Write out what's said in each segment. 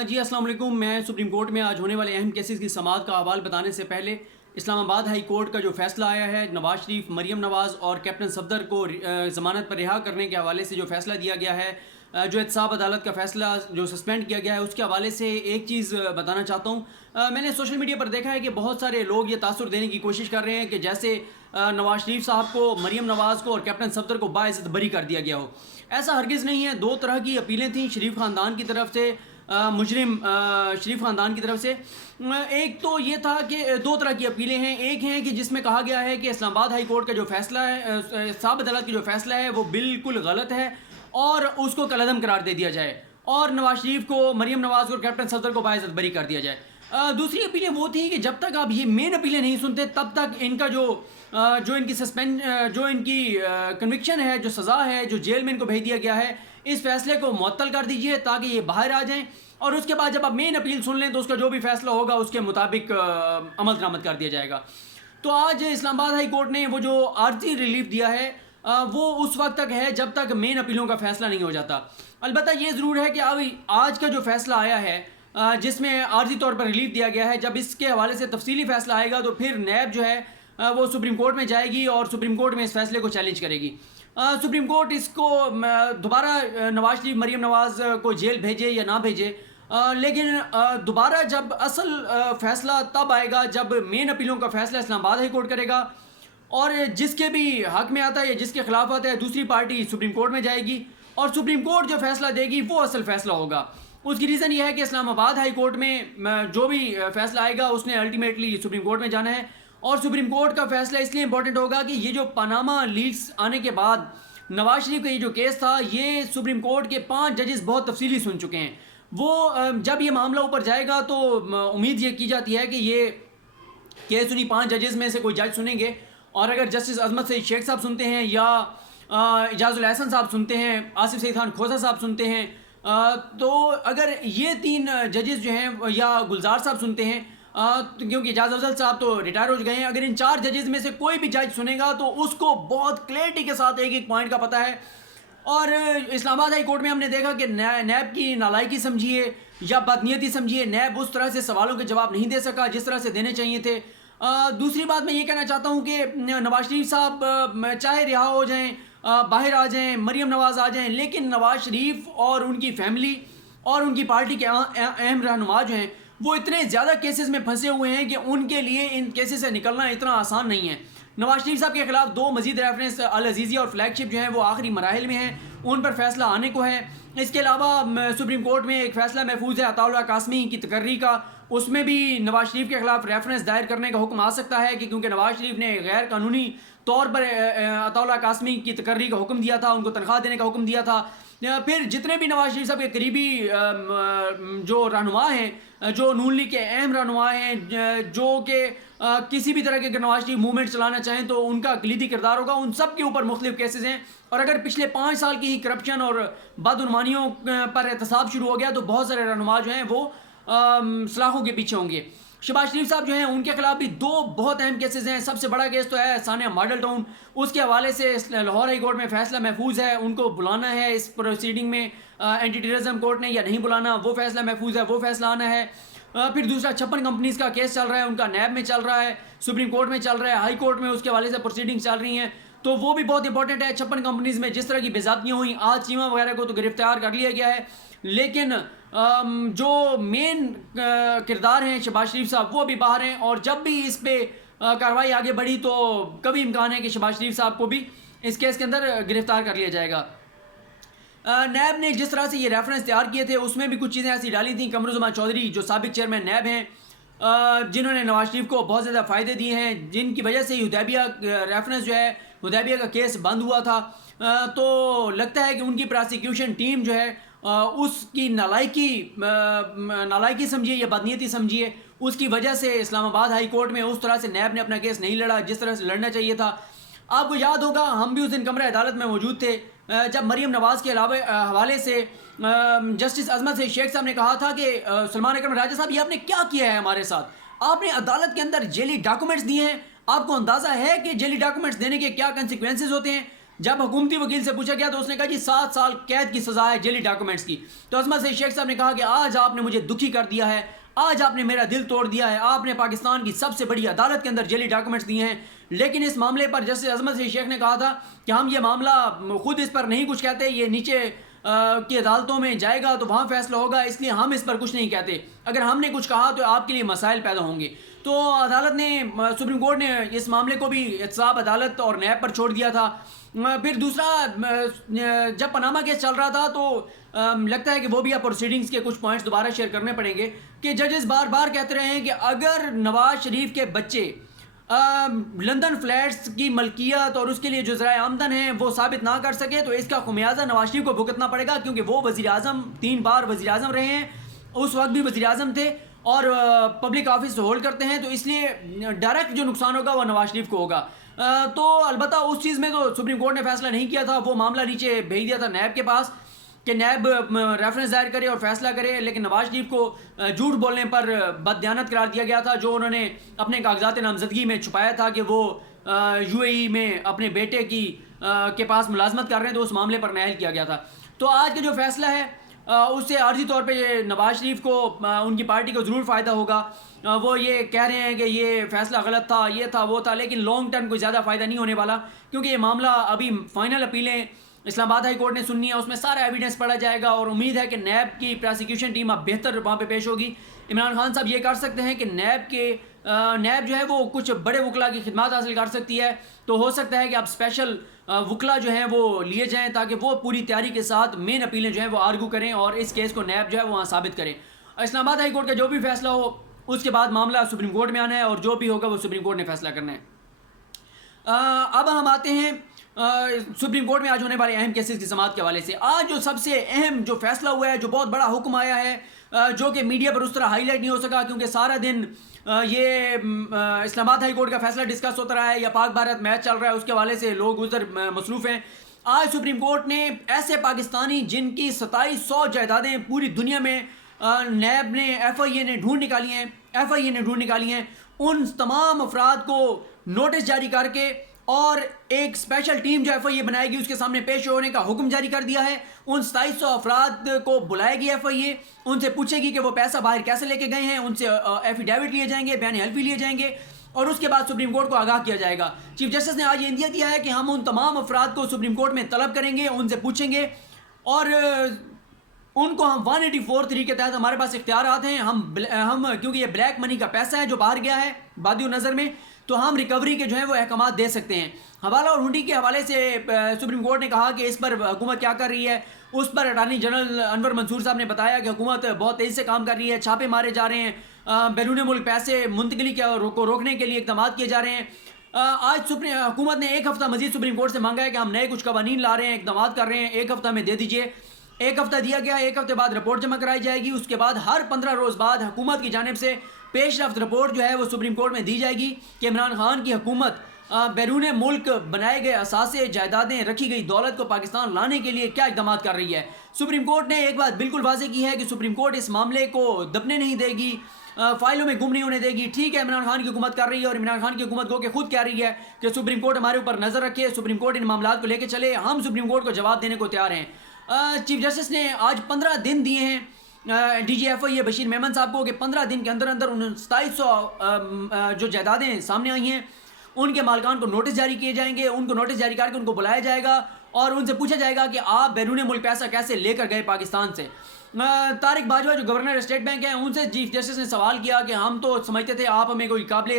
جی السلام علیکم. میں سپریم کورٹ میں آج ہونے والے اہم کیسز کی سماعت کا احوال بتانے سے پہلے اسلام آباد ہائی کورٹ کا جو فیصلہ آیا ہے نواز شریف, مریم نواز اور کیپٹن صفدر کو ضمانت پر رہا کرنے کے حوالے سے جو فیصلہ دیا گیا ہے, جو احتساب عدالت کا فیصلہ جو سسپینڈ کیا گیا ہے, اس کے حوالے سے ایک چیز بتانا چاہتا ہوں. میں نے سوشل میڈیا پر دیکھا ہے کہ بہت سارے لوگ یہ تاثر دینے کی کوشش کر رہے ہیں کہ جیسے نواز شریف صاحب کو, مریم نواز کو اور کیپٹن صفدر کو باعزت بری کر دیا گیا ہو. ایسا ہرگز نہیں ہے. دو طرح کی اپیلیں تھیں شریف خاندان کی طرف سے, مجرم شریف خاندان کی طرف سے. ایک تو یہ تھا کہ دو طرح کی اپیلیں ہیں. ایک ہیں کہ جس میں کہا گیا ہے کہ اسلام آباد ہائی کورٹ کا جو فیصلہ ہے, احتساب عدالت کا جو فیصلہ ہے وہ بالکل غلط ہے اور اس کو کالعدم قرار دے دیا جائے اور نواز شریف کو, مریم نواز کو اور کیپٹن صفدر کو باعزت بری کر دیا جائے. دوسری اپیلیں وہ تھیں کہ جب تک آپ یہ مین اپیلیں نہیں سنتے تب تک ان کا جو ان کی جو ان کی کنوکشن ہے, جو سزا ہے, جو جیل میں ان کو بھیج دیا گیا ہے, اس فیصلے کو معطل کر دیجئے تاکہ یہ باہر آ جائیں, اور اس کے بعد جب آپ مین اپیل سن لیں تو اس کا جو بھی فیصلہ ہوگا اس کے مطابق عمل درآمد کر دیا جائے گا. تو آج اسلام آباد ہائی کورٹ نے وہ جو عارضی ریلیف دیا ہے وہ اس وقت تک ہے جب تک مین اپیلوں کا فیصلہ نہیں ہو جاتا. البتہ یہ ضرور ہے کہ آج کا جو فیصلہ آیا ہے جس میں عارضی طور پر ریلیف دیا گیا ہے, جب اس کے حوالے سے تفصیلی فیصلہ آئے گا تو پھر نیب جو ہے وہ سپریم کورٹ میں جائے گی اور سپریم کورٹ میں اس فیصلے کو چیلنج کرے گی. سپریم کورٹ اس کو دوبارہ نواز شریف, مریم نواز کو جیل بھیجے یا نہ بھیجے, لیکن دوبارہ جب اصل فیصلہ تب آئے گا جب مین اپیلوں کا فیصلہ اسلام آباد ہائی کورٹ کرے گا, اور جس کے بھی حق میں آتا ہے یا جس کے خلاف آتا ہے دوسری پارٹی سپریم کورٹ میں جائے گی اور سپریم کورٹ جو فیصلہ دے گی وہ اصل فیصلہ ہوگا. اس کی ریزن یہ ہے کہ اسلام آباد ہائی کورٹ میں جو بھی فیصلہ آئے گا اس نے الٹیمیٹلی سپریم کورٹ میں جانا ہے, اور سپریم کورٹ کا فیصلہ اس لیے امپورٹنٹ ہوگا کہ یہ جو پاناما لیکس آنے کے بعد نواز شریف کا یہ جو کیس تھا یہ سپریم کورٹ کے 5 ججز بہت تفصیلی سن چکے ہیں. وہ جب یہ معاملہ اوپر جائے گا تو امید یہ کی جاتی ہے کہ یہ کیس انہیں 5 ججز میں سے کوئی جج سنیں گے, اور اگر جسٹس عظمت سعید شیخ صاحب سنتے ہیں یا اعجاز الحسن صاحب سنتے ہیں, آصف سعید خان کھوسہ صاحب سنتے ہیں, تو اگر یہ 3 ججز جو ہیں یا گلزار صاحب سنتے ہیں, کیونکہ اعجاز افضل صاحب تو ریٹائر ہو گئے ہیں, اگر ان 4 ججز میں سے کوئی بھی جج سنے گا تو اس کو بہت کلیئرٹی کے ساتھ ایک پوائنٹ کا پتہ ہے. اور اسلام آباد ہائی کورٹ میں ہم نے دیکھا کہ نیب کی نالائکی سمجھیے یا بدنیتی سمجھیے, نیب اس طرح سے سوالوں کے جواب نہیں دے سکا جس طرح سے دینے چاہیے تھے. دوسری بات میں یہ کہنا چاہتا ہوں کہ نواز شریف صاحب چاہے رہا ہو جائیں, باہر آ جائیں, مریم نواز آ جائیں, لیکن نواز شریف اور ان کی فیملی اور ان کی پارٹی کے اہم رہنما جو ہیں وہ اتنے زیادہ کیسز میں پھنسے ہوئے ہیں کہ ان کے لیے ان کیسز سے نکلنا اتنا آسان نہیں ہے. نواز شریف صاحب کے خلاف 2 مزید ریفرنس العزیزیہ اور فلیگ شپ جو ہیں وہ آخری مراحل میں ہیں, ان پر فیصلہ آنے کو ہے. اس کے علاوہ سپریم کورٹ میں ایک فیصلہ محفوظ ہے عطاء اللہ قاسمی کی تقرری کا, اس میں بھی نواز شریف کے خلاف ریفرنس دائر کرنے کا حکم آ سکتا ہے کہ کیونکہ نواز شریف نے غیر قانونی طور پر عطاء اللہ قاسمی کی تقرری کا حکم دیا تھا, ان کو تنخواہ دینے کا حکم دیا تھا. پھر جتنے بھی نواز شریف صاحب کے قریبی جو رہنما ہیں, جو نون لیگ کے اہم رہنما ہیں, جو کہ کسی بھی طرح کے نواز شریف موومنٹ چلانا چاہیں تو ان کا کلیدی کردار ہوگا, ان سب کے اوپر مختلف کیسز ہیں. اور اگر پچھلے 5 سال کی ہی کرپشن اور بدعنوانیوں پر احتساب شروع ہو گیا تو بہت سارے رہنما جو ہیں وہ سلاخوں کے پیچھے ہوں گے. شہباز شریف صاحب جو ہیں ان کے خلاف بھی 2 بہت اہم کیسز ہیں. سب سے بڑا کیس تو ہے ثانیہ ماڈل ٹاؤن, اس کے حوالے سے لاہور ہائی کورٹ میں فیصلہ محفوظ ہے, ان کو بلانا ہے اس پروسیڈنگ میں اینٹی ٹیررزم کورٹ نے یا نہیں بلانا, وہ فیصلہ محفوظ ہے, وہ فیصلہ آنا ہے. پھر دوسرا 56 کمپنیز کا کیس چل رہا ہے, ان کا نیب میں چل رہا ہے, سپریم کورٹ میں چل رہا ہے, ہائی کورٹ میں اس کے حوالے سے پروسیڈنگ چل رہی ہیں, تو وہ بھی بہت امپورٹنٹ ہے. 56 کمپنیز میں جس طرح کی بےضابطیاں ہوئیں, آج چیمہ وغیرہ کو تو گرفتار کر لیا گیا ہے, لیکن جو مین کردار ہیں شہباز شریف صاحب وہ بھی باہر ہیں, اور جب بھی اس پہ کارروائی آگے بڑھی تو کبھی امکان ہے کہ شہباز شریف صاحب کو بھی اس کیس کے اندر گرفتار کر لیا جائے گا. نیب نے جس طرح سے یہ ریفرنس تیار کیے تھے اس میں بھی کچھ چیزیں ایسی ڈالی تھیں. قمر الزمان چودھری جو سابق چیئرمین نیب ہیں, جنہوں نے نواز شریف کو بہت زیادہ فائدے دیے ہیں, جن کی وجہ سے حدیبیہ ریفرنس جو ہے حدیبیہ کا کیس بند ہوا تھا, تو لگتا ہے کہ ان کی پراسیکیوشن ٹیم جو ہے اس کی نالائکی سمجھیے یا بدنیتی سمجھیے, اس کی وجہ سے اسلام آباد ہائی کورٹ میں اس طرح سے نیب نے اپنا کیس نہیں لڑا جس طرح سے لڑنا چاہیے تھا. آپ کو یاد ہوگا ہم بھی اس دن کمرہ عدالت میں موجود تھے جب مریم نواز کے حوالے سے جسٹس عظمت سعید شیخ صاحب نے کہا تھا کہ سلمان اکرم راجہ صاحب یہ آپ نے کیا کیا ہے ہمارے ساتھ, آپ نے عدالت کے اندر جیلی ڈاکومنٹس دیے ہیں, آپ کو اندازہ ہے کہ جیلی ڈاکومنٹس دینے کے کیا کنسیکوینسز ہوتے ہیں. جب حکومتی وکیل سے پوچھا گیا تو اس نے کہا جی 7 سال قید کی سزا ہے جیلی ڈاکومنٹس کی. تو عصمت سعید شیخ صاحب نے کہا کہ آج آپ نے مجھے دکھی کر دیا ہے, آج آپ نے میرا دل توڑ دیا ہے, آپ نے پاکستان کی سب سے بڑی عدالت کے اندر جیلی ڈاکومنٹس دیے ہیں. لیکن اس معاملے پر جیسے عصمت سعید شیخ نے کہا تھا کہ ہم یہ معاملہ خود اس پر نہیں کچھ کہتے, یہ نیچے کی عدالتوں میں جائے گا تو وہاں فیصلہ ہوگا, اس لیے ہم اس پر کچھ نہیں کہتے, اگر ہم نے کچھ کہا تو آپ کے لیے مسائل پیدا ہوں گے. تو عدالت نے, سپریم کورٹ نے اس معاملے کو بھی احتساب عدالت اور نیب پر چھوڑ دیا تھا. پھر دوسرا, جب پاناما کیس چل رہا تھا تو لگتا ہے کہ وہ بھی آپ پروسیڈنگز کے کچھ پوائنٹس دوبارہ شیئر کرنے پڑیں گے کہ ججز بار بار کہتے رہے ہیں کہ اگر نواز شریف کے بچے لندن فلیٹس کی ملکیت اور اس کے لیے جو ذرائع آمدن ہیں وہ ثابت نہ کر سکے تو اس کا خمیازہ نواز شریف کو بھگتنا پڑے گا, کیونکہ وہ وزیر اعظم 3 بار وزیر اعظم رہے ہیں, اس وقت بھی وزیر اعظم تھے اور پبلک آفس ہولڈ کرتے ہیں, تو اس لیے ڈائریکٹ جو نقصان ہوگا وہ نواز شریف کو ہوگا. تو البتہ اس چیز میں تو سپریم کورٹ نے فیصلہ نہیں کیا تھا, وہ معاملہ نیچے بھیج دیا تھا نیب کے پاس کہ نیب ریفرنس دائر کرے اور فیصلہ کرے. لیکن نواز شریف کو جھوٹ بولنے پر بددیانت قرار دیا گیا تھا, جو انہوں نے اپنے کاغذات نامزدگی میں چھپایا تھا کہ وہ یو اے ای میں اپنے بیٹے کے پاس ملازمت کر رہے ہیں, تو اس معاملے پر نائل کیا گیا تھا. تو آج کا جو فیصلہ ہے اس سے عارضی طور پہ نواز شریف کو, ان کی پارٹی کو ضرور فائدہ ہوگا. وہ یہ کہہ رہے ہیں کہ یہ فیصلہ غلط تھا, یہ تھا, وہ تھا, لیکن لانگ ٹرم کوئی زیادہ فائدہ نہیں ہونے والا, کیونکہ یہ معاملہ ابھی فائنل اپیلیں اسلام آباد ہائی کورٹ نے سننی ہے, اس میں سارا ایویڈنس پڑھا جائے گا اور امید ہے کہ نیب کی پروسیکیوشن ٹیم اب بہتر وہاں پہ پیش ہوگی. عمران خان صاحب یہ کر سکتے ہیں کہ نیب جو ہے وہ کچھ بڑے وکلا کی خدمات حاصل کر سکتی ہے, تو ہو سکتا ہے کہ اب اسپیشل وکلا جو ہیں وہ لیے جائیں تاکہ وہ پوری تیاری کے ساتھ مین اپیلیں جو ہیں وہ آرگو کریں اور اس کیس کو نیب جو ہے وہاں ثابت کریں. اسلام آباد ہائی کورٹ کا جو بھی فیصلہ ہو اس کے بعد معاملہ سپریم کورٹ میں آنا ہے اور جو بھی ہوگا وہ سپریم کورٹ نے فیصلہ کرنا ہے. اب ہم آتے ہیں سپریم کورٹ میں آج ہونے والے اہم کیسز کی سماعت کے حوالے سے. آج جو سب سے اہم جو فیصلہ ہوا ہے, جو بہت بڑا حکم آیا ہے, جو کہ میڈیا پر اس طرح ہائی لائٹ نہیں ہو سکا کیونکہ سارا دن یہ اسلام آباد ہائی کورٹ کا فیصلہ ڈسکس ہوتا رہا ہے یا پاک بھارت میچ چل رہا ہے, اس کے حوالے سے لوگ ادھر مصروف ہیں. آج سپریم کورٹ نے ایسے پاکستانی جن کی 2700 جائیدادیں پوری دنیا میں نیب نے ایف آئی اے نے ڈھونڈ نکالی ہیں, ان تمام افراد کو نوٹس جاری کر کے اور ایک اسپیشل ٹیم جو ایف آئی اے بنائے گی اس کے سامنے پیش ہونے کا حکم جاری کر دیا ہے. ان 2700 افراد کو بلائے گی ایف آئی اے, ان سے پوچھے گی کہ وہ پیسہ باہر کیسے لے کے گئے ہیں, ان سے ایفیڈیوٹ لیے جائیں گے, بیان حلفی لیے جائیں گے اور اس کے بعد سپریم کورٹ کو آگاہ کیا جائے گا. چیف جسٹس نے آج یہ اندیا دیا ہے کہ ہم ان تمام افراد کو سپریم کورٹ میں طلب کریں گے, ان سے پوچھیں گے اور ان کو ہم 184(3) کے تحت ہمارے پاس اختیارات ہیں. ہم کیونکہ یہ بلیک منی کا پیسہ ہے جو باہر گیا ہے بادی نظر میں, تو ہم ریکوری کے جو ہیں وہ احکامات دے سکتے ہیں. حوالہ اور ہنڈی کے حوالے سے سپریم کورٹ نے کہا کہ اس پر حکومت کیا کر رہی ہے. اس پر اٹارنی جنرل انور منصور صاحب نے بتایا کہ حکومت بہت تیزی سے کام کر رہی ہے, چھاپے مارے جا رہے ہیں, بیرون ملک پیسے منتقلی کو روکنے کے لیے اقدامات کیے جا رہے ہیں. آج حکومت نے 1 ہفتہ مزید سپریم کورٹ سے مانگا ہے کہ ہم نئے کچھ قوانین لا رہے ہیں, اقدامات کر رہے ہیں, 1 ہفتہ میں دے دیجئے. 1 ہفتہ دیا گیا, 1 ہفتے بعد رپورٹ جمع کرائی جائے گی. اس کے بعد ہر 15 روز بعد حکومت کی جانب سے پیش رفت رپورٹ جو ہے وہ سپریم کورٹ میں دی جائے گی کہ عمران خان کی حکومت بیرون ملک بنائے گئے اثاثے, جائیدادیں, رکھی گئی دولت کو پاکستان لانے کے لیے کیا اقدامات کر رہی ہے. سپریم کورٹ نے ایک بات بالکل واضح کی ہے کہ سپریم کورٹ اس معاملے کو دبنے نہیں دے گی, فائلوں میں گم نہیں ہونے دے گی. ٹھیک ہے, عمران خان کی حکومت کر رہی ہے اور عمران خان کی حکومت کو کہ خود کہہ رہی ہے کہ سپریم کورٹ ہمارے اوپر نظر رکھے, سپریم کورٹ ان معاملات کو لے کے چلے, ہم سپریم کورٹ کو جواب دینے کو تیار ہیں. چیف جسٹس نے آج 15 دن دیے ہیں ڈی جی ایف آئی اے بشیر میمن صاحب کو کہ 15 دن کے اندر ان 2700 جو جائیدادیں سامنے آئی ہیں ان کے مالکان کو نوٹس جاری کیے جائیں گے. ان کو نوٹس جاری کر کے ان کو بلایا جائے گا اور ان سے پوچھا جائے گا کہ آپ بیرون ملک پیسہ کیسے لے کر گئے پاکستان سے. طارق باجوہ جو گورنر اسٹیٹ بینک ہیں, ان سے چیف جسٹس نے سوال کیا کہ ہم تو سمجھتے تھے آپ ہمیں کوئی قابل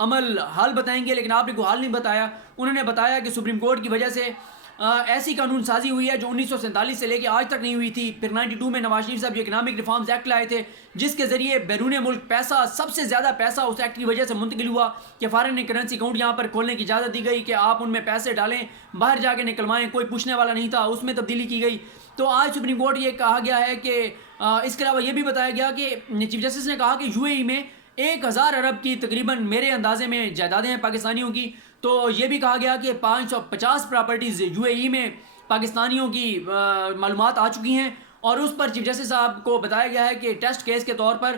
عمل حل بتائیں گے, لیکن آپ نے کوئی حل نہیں بتایا. انہوں نے بتایا کہ سپریم کورٹ کی وجہ سے ایسی قانون سازی ہوئی ہے جو 1947 سے لے کے آج تک نہیں ہوئی تھی. پھر 92 میں نواز شریف صاحب جو اکنامک ریفارمز ایکٹ لائے تھے جس کے ذریعے بیرون ملک پیسہ, سب سے زیادہ پیسہ اس ایکٹ کی وجہ سے منتقل ہوا کہ فارن کرنسی اکاؤنٹ یہاں پر کھولنے کی اجازت دی گئی کہ آپ ان میں پیسے ڈالیں, باہر جا کے نکلوائیں, کوئی پوچھنے والا نہیں تھا, اس میں تبدیلی کی گئی. تو آج سپریم کورٹ یہ کہا گیا ہے کہ اس کے علاوہ یہ بھی بتایا گیا کہ چیف جسٹس نے کہا کہ یو اے ای میں 1000 ارب کی تقریباً میرے اندازے میں جائیدادیں ہیں پاکستانیوں کی. تو یہ بھی کہا گیا کہ 550 پراپرٹیز یو اے ای میں پاکستانیوں کی معلومات آ چکی ہیں اور اس پر چیف جسٹس صاحب کو بتایا گیا ہے کہ ٹیسٹ کیس کے طور پر,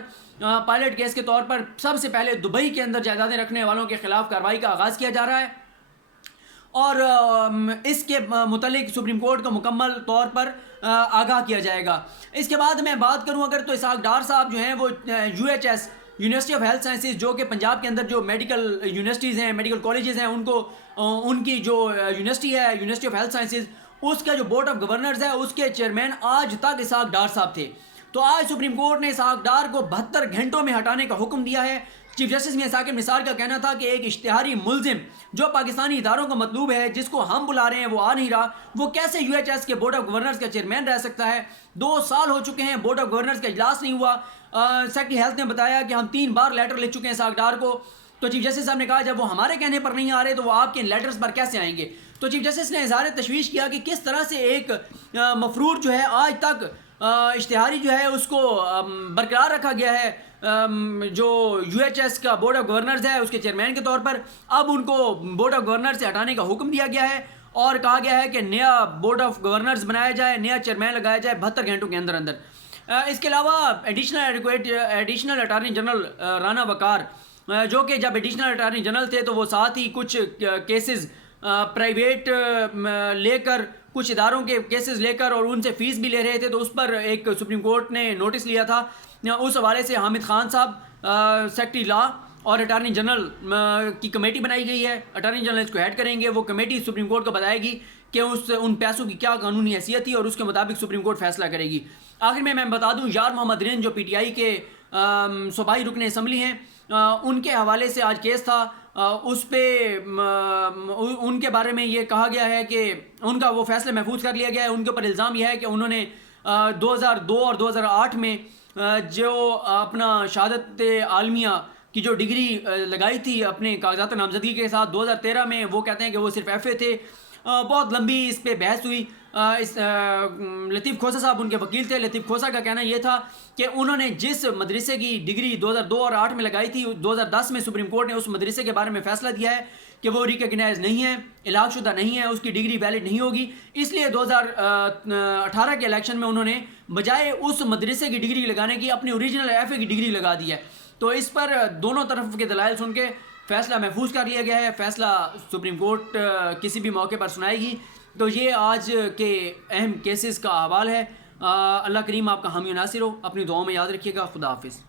پائلٹ کیس کے طور پر سب سے پہلے دبئی کے اندر جائیدادیں رکھنے والوں کے خلاف کارروائی کا آغاز کیا جا رہا ہے. اور اس کے متعلق سپریم کورٹ کو مکمل طور پر آگاہ کیا جائے گا. اس کے بعد میں بات کروں اگر تو اسحاق ڈار صاحب جو ہیں وہ UHS university of health sciences جو کہ پنجاب کے اندر جو میڈیکل یونیورسٹیز ہیں میڈیکل کالجز ہیں ان کو ان کی جو یونیورسٹی ہے یونیورسٹی آف ہیلتھ سائنسز اس کا جو بورڈ آف گورنرز ہے اس کے چیئرمین آج تک اسحاق ڈار صاحب تھے. تو آج سپریم کورٹ نے اسحاق ڈار کو 72 گھنٹوں میں ہٹانے کا حکم دیا ہے. چیف جسٹس میں ثاقب نثار کا کہنا تھا کہ ایک اشتہاری ملزم جو پاکستانی اداروں کا مطلوب ہے جس کو ہم بلا رہے ہیں وہ آ نہیں رہا, وہ کیسے UHS کے بورڈ آف گورنرز کا چیئرمین رہ سکتا ہے. 2 سال ہو چکے ہیں بورڈ آف گورنرز کا اجلاس نہیں ہوا. سیکرٹری ہیلتھ نے بتایا کہ ہم 3 بار لیٹر لکھ چکے ہیں اسحاق ڈار کو. تو چیف جسٹس صاحب نے کہا جب وہ ہمارے کہنے پر نہیں آ رہے تو وہ آپ کے لیٹرز پر کیسے آئیں گے. تو چیف جسٹس نے اظہار تشویش کیا کہ کس طرح سے ایک مفرور جو ہے آج تک اشتہاری جو ہے اس کو برقرار رکھا گیا ہے جو UHS کا بورڈ آف گورنرز ہے اس کے چیئرمین کے طور پر. اب ان کو بورڈ آف گورنر سے ہٹانے کا حکم دیا گیا ہے اور کہا گیا ہے کہ نیا بورڈ آف گورنرز بنایا جائے, نیا چیئرمین لگایا جائے 72 گھنٹوں کے اندر اندر. اس کے علاوہ ایڈیشنل اٹارنی جنرل رانا وقار جو کہ جب ایڈیشنل اٹارنی جنرل تھے تو وہ ساتھ ہی کچھ کیسز پرائیویٹ لے کر کچھ اداروں کے کیسز لے کر اور ان سے فیس بھی لے رہے تھے, تو اس پر ایک سپریم کورٹ نے نوٹس لیا تھا. اس حوالے سے حامد خان صاحب سیکرٹری لا اور اٹارنی جنرل کی کمیٹی بنائی گئی ہے. اٹارنی جنرل اس کو ہیڈ کریں گے. وہ کمیٹی سپریم کورٹ کو بتائے گی کہ ان پیسوں کی کیا قانونی حیثیت تھی اور اس کے مطابق سپریم کورٹ فیصلہ کرے گی. آخر میں بتا دوں یار محمد رین جو PTI کے صوبائی رکن اسمبلی ہیں ان کے حوالے سے آج کیس تھا. اس پہ ان کے بارے میں یہ کہا گیا ہے کہ ان کا وہ فیصلہ محفوظ کر لیا گیا ہے. ان کے اوپر الزام یہ ہے کہ انہوں نے 2002 اور 2008 میں جو اپنا شہادت عالمیہ کی جو ڈگری لگائی تھی اپنے کاغذات نامزدگی کے ساتھ 2013 میں, وہ کہتے ہیں کہ وہ صرف FA تھے. بہت لمبی اس پہ بحث ہوئی. لطیف کھوسا صاحب ان کے وکیل تھے. لطیف کھوسا کا کہنا یہ تھا کہ انہوں نے جس مدرسے کی ڈگری 2002 اور 2008 میں لگائی تھی 2010 میں سپریم کورٹ نے اس مدرسے کے بارے میں فیصلہ دیا ہے کہ وہ ریکگنائز نہیں ہے, الاغ شدہ نہیں ہے, اس کی ڈگری ویلڈ نہیں ہوگی. اس لیے 2018 کے الیکشن میں انہوں نے بجائے اس مدرسے کی ڈگری لگانے کی اپنی اوریجنل FA کی ڈگری لگا دی ہے. تو اس پر دونوں طرف کے دلائل سن کے فیصلہ محفوظ کر لیا گیا ہے. فیصلہ سپریم کورٹ کسی بھی موقع پر سنائے گی. تو یہ آج کے اہم کیسز کا احوال ہے. اللہ کریم آپ کا حامی و ناصر ہو. اپنی دعاؤں میں یاد رکھیے گا. خدا حافظ.